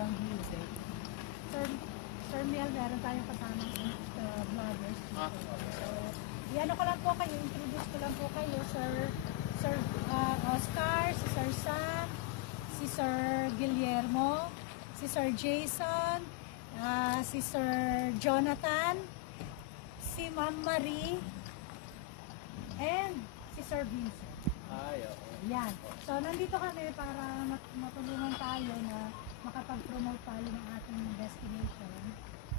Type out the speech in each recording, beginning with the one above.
Walang hilig. Sir Miel, meron tayong kasama vloggers. So, iano ko lang po kayo, introduce ko lang po kayo, Sir Oscar, si Sir Sam, si Sir Guillermo, si Sir Jason, si Sir Jonathan, si Ma'am Marie, and si Sir Vincent. Yan. So, nandito kami para matulungan tayo na makapag-promote tayo ng ating destination.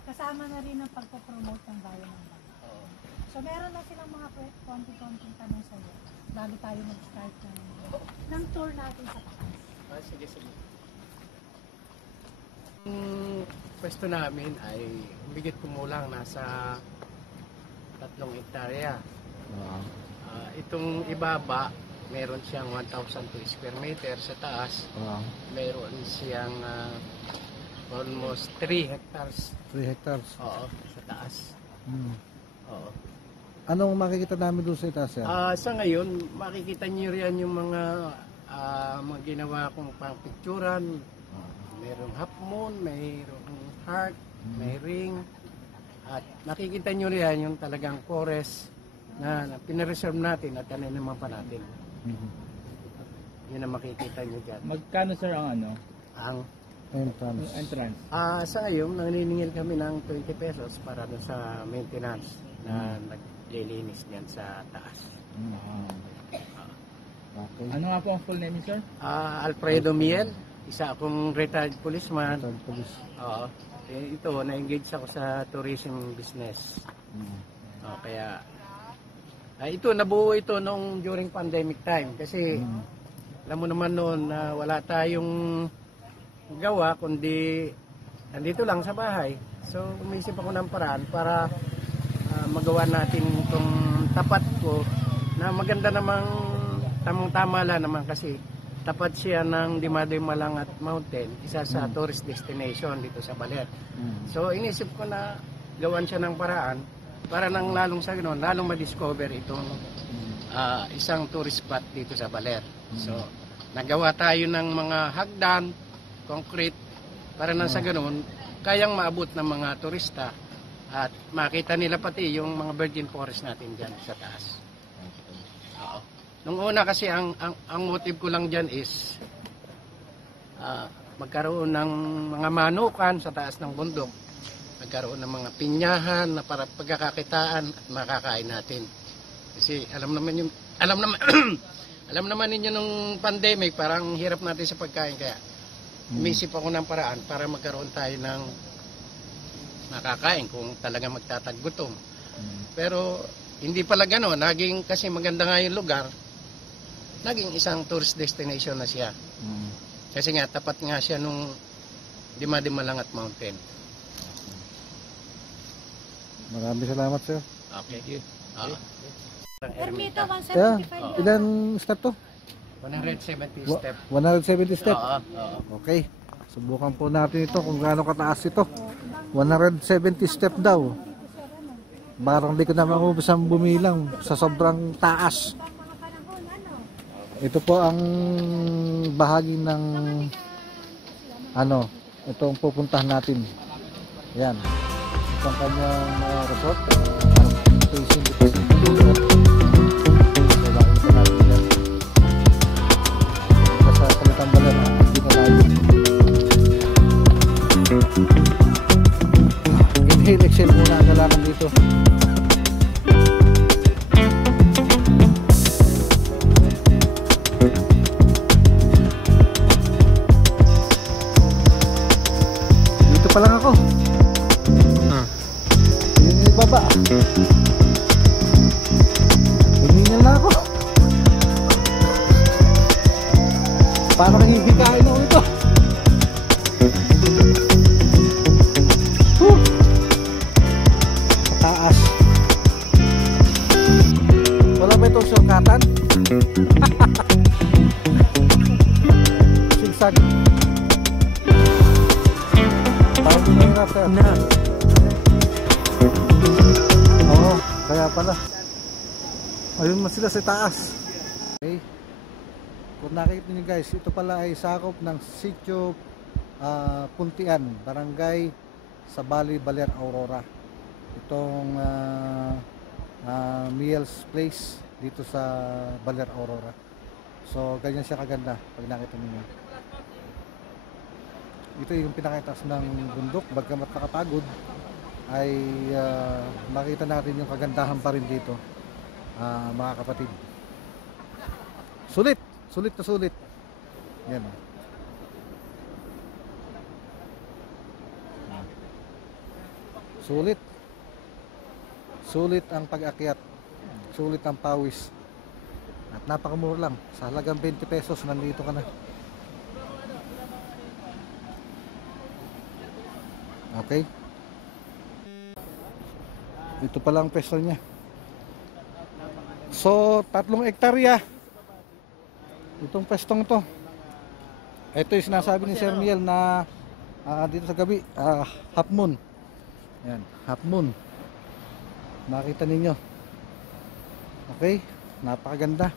Kasama na rin ang pagpo-promote ng Bayan ng Bangka. So, meron na silang mga konti-konting tanong sa iyo bago tayo mag-start ng tour natin sa Taas. Sige. Ang pwesto namin ay bigit kumulang nasa 3 hektarya. Itong ibaba, meron siyang 1,002 square meter sa taas. Meron siyang almost 3 hectares. 3 hectares? Oo, sa taas. Oo. Anong makikita namin doon sa itaas yan? Sa ngayon, makikita niyo riyan yung mga ginawa kong pang-picturan. Mayroong half moon, mayroong heart, may ring. At nakikita niyo riyan yung talagang forest na pinareserve natin at naman pa natin. Yun ang makikita nyo dyan. Magkano sir ang Ang entrance? Sa ngayon, naniningil kami ng 20 pesos para dun sa maintenance na naglilinis niyan sa taas. Okay. Ano nga po ang full name sir? Alfredo Miel, isa akong retired policeman. Retired police. Oo. Ito, na-engage ako sa tourism business. Kaya ito, nabuo ito nung during pandemic time kasi alam mo naman noon na wala tayong gawa kundi nandito lang sa bahay. So umisip ako ng paraan para magawa natin itong tapat ko na maganda namang tamang-tama lang naman kasi tapat siya ng Dimalang Mountain, isa sa tourist destination dito sa Baler. So inisip ko na gawan siya ng paraan para nang lalong sa ganoon, lalong ma-discover itong isang tourist spot dito sa Baler. So, nagawa tayo ng mga hagdan, concrete, para nang sa ganoon, kayang maabot ng mga turista at makita nila pati yung mga virgin forest natin dyan sa taas. Nung una kasi, ang motive ko lang dyan is magkaroon ng mga manukan sa taas ng bundok. Nagkaroon ng mga pinyahan na para pagkakakitaan at makakain natin. Kasi alam naman ninyo nung pandemic, parang hirap natin sa pagkain. Kaya umisip ako ng paraan para magkaroon tayo ng makakain kung talaga magtataggutom. Pero hindi pala gano'n. Naging kasi maganda nga yung lugar, naging isang tourist destination na siya. Kasi nga tapat nga siya nung Dimalang Mountain. Maraming salamat sir. Okay. Ermita, 175 Ilan step to? 170 step. 170 step? Oo. Okay. Subukan po natin ito kung gaano kataas ito. 170 step daw. Parang di ko na maubos ang bumilang sa sobrang taas. Ito po ang bahagi ng itong pupuntahan natin. Yan. Itong kanyang resort. Facing the lugar. So, bakit natin yan. Sa Salitang Baler, hindi na tayo. Inhale, exhale muna ang galakan dito. Dito pa lang ako. Yung baba. Humingal na ako. Parang hihikain ako ito. Taas. Wala ba itong sungkatan? Sigsag. Parang hinahirap sir. Oo, kaya pala. Ayun man sila sa taas. Okay. Kung nakikita niyo guys, ito pala ay sakop ng Sitio Puntian, Barangay sa Bali, Baler, Aurora. Itong Miel's Place dito sa Baler, Aurora. So ganyan siya kaganda pag nakita niyo. Ito yung pinakataas ng bundok, bagamat nakapagod ay makita natin yung kagandahan pa rin dito, mga kapatid. Sulit na sulit. Yan. Sulit ang pag-akyat, sulit ang pawis, at napakamura lang. Sa halagang 20 pesos nandito ka na. Okay, ito pa lang peso niya. So 3 hektarya itong pestong to. Ito yung sinasabi ni Sir Miel na dito sa gabi, half moon. Yan, half moon. Makita ninyo. Okay, napakaganda.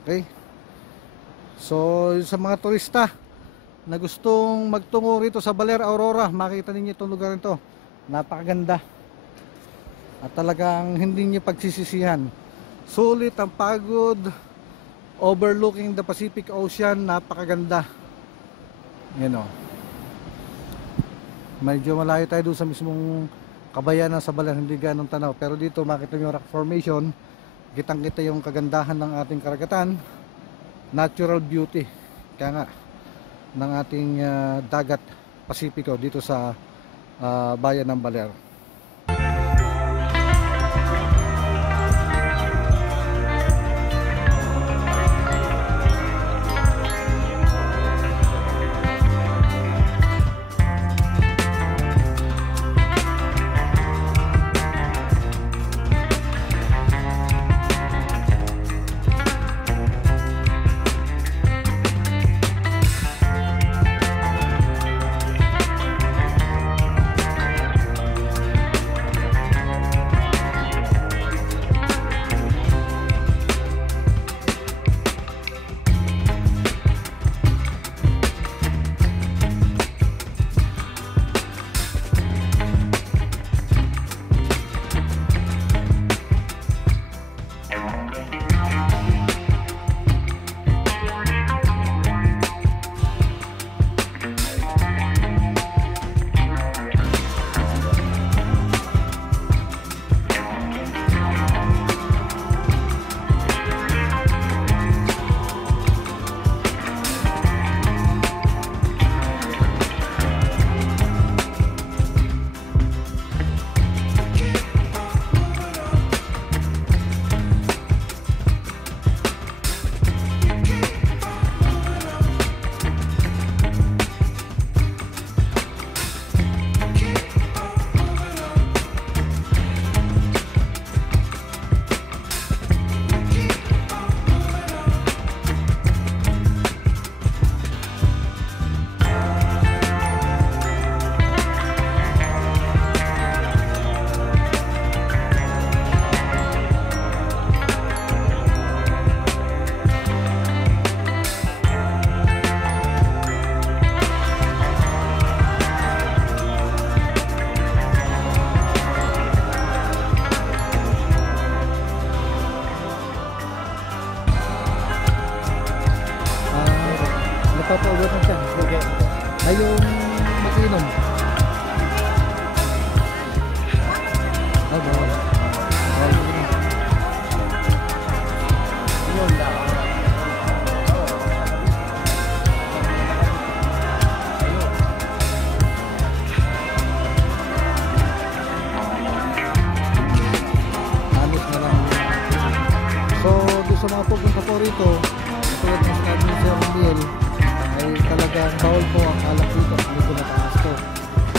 Okay. So sa mga turista na gustong magtungo rito sa Baler, Aurora, makita ninyo itong lugar nito. Napakaganda. At talagang hindi niyo pagsisisihan. Sulit ang pagod, overlooking the Pacific Ocean, napakaganda. Yan o. Medyo malayo tayo doon sa mismong kabayanan sa Baler, hindi ganong tanaw. Pero dito makita niyo rock formation, kitang-kita yung kagandahan ng ating karagatan, natural beauty. Kaya nga, ng ating dagat Pasipiko dito sa bayan ng Baler. Papaugot na siya. Ay yung mag-inom. Bawal. Bawal mag-inom. Yun lang. Alis na lang. So, doon sa mga pupunta po rito, tulad ng sinabi ni Sir Miel, ay talagang bawal po ang alak dito. Hindi ko nataas to.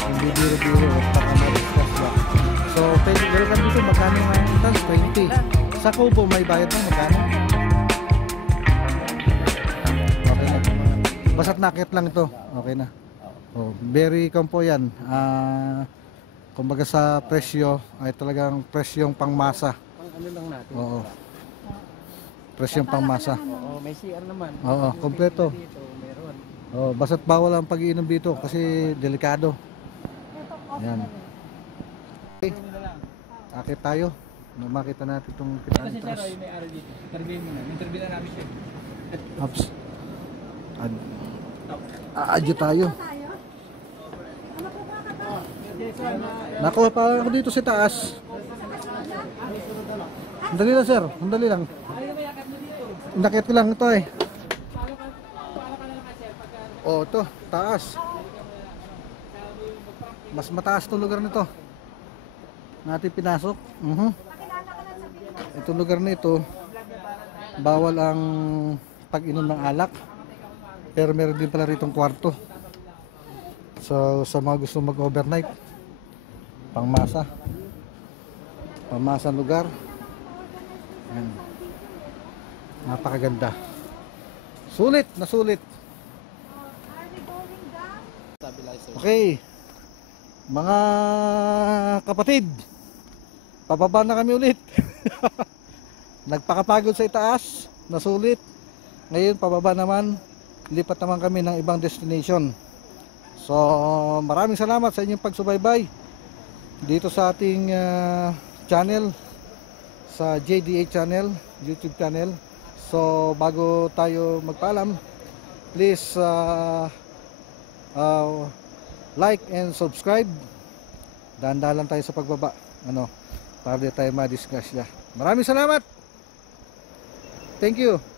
Hindi biro-biro at baka ma-discuss lang. So, welcome dito. Magkano nga ang entrance? 20. Sa Kubo, may bayad mo. Magkano? Okay na. Basta't nakit lang ito. Okay na. Oh, very compo yan. Kumbaga sa presyo, ay talagang presyong pangmasa. Ang ano lang natin. Oo. Presyong pangmasa. Oo, may CR naman. Oo, Yung kompleto. dito, meron. Oh, basta't bawal ang pag-iinom dito kasi delikado. Ito, off Yan. na rin. Akit tayo. Makita natin itong Kasi Pitani sir, Trust. ay may araw dito. Interviewin mo na. Interview na namin siya. Ups. Aadyo tayo. Tayo? Ano po ba kapag? Nakuha pa ako dito sa taas. Sandali lang sir, sandali lang. Nakit ko lang ito eh. Oh, ito, taas. Mas mataas itong lugar nito. Natin pinasok. Itong lugar nito, bawal ang pag-inom ng alak. Pero meron din pala rito kwarto. So, sa mga gusto mag-overnight, pangmasa. Pangmasa lugar. Ayan. Napakaganda. Sulit na sulit. Okay. Mga kapatid, pababa na kami ulit. Nagpakapagod sa itaas, nasulit. Ngayon pababa naman, lipat naman kami ng ibang destination. So, maraming salamat sa inyong pagsubaybay dito sa ating channel, sa JDA channel, YouTube channel. So, bago tayo magpaalam, please like and subscribe. Dahan-dahan lang tayo sa pagbaba, para di tayo ma-discuss ya. Maraming salamat. Thank you.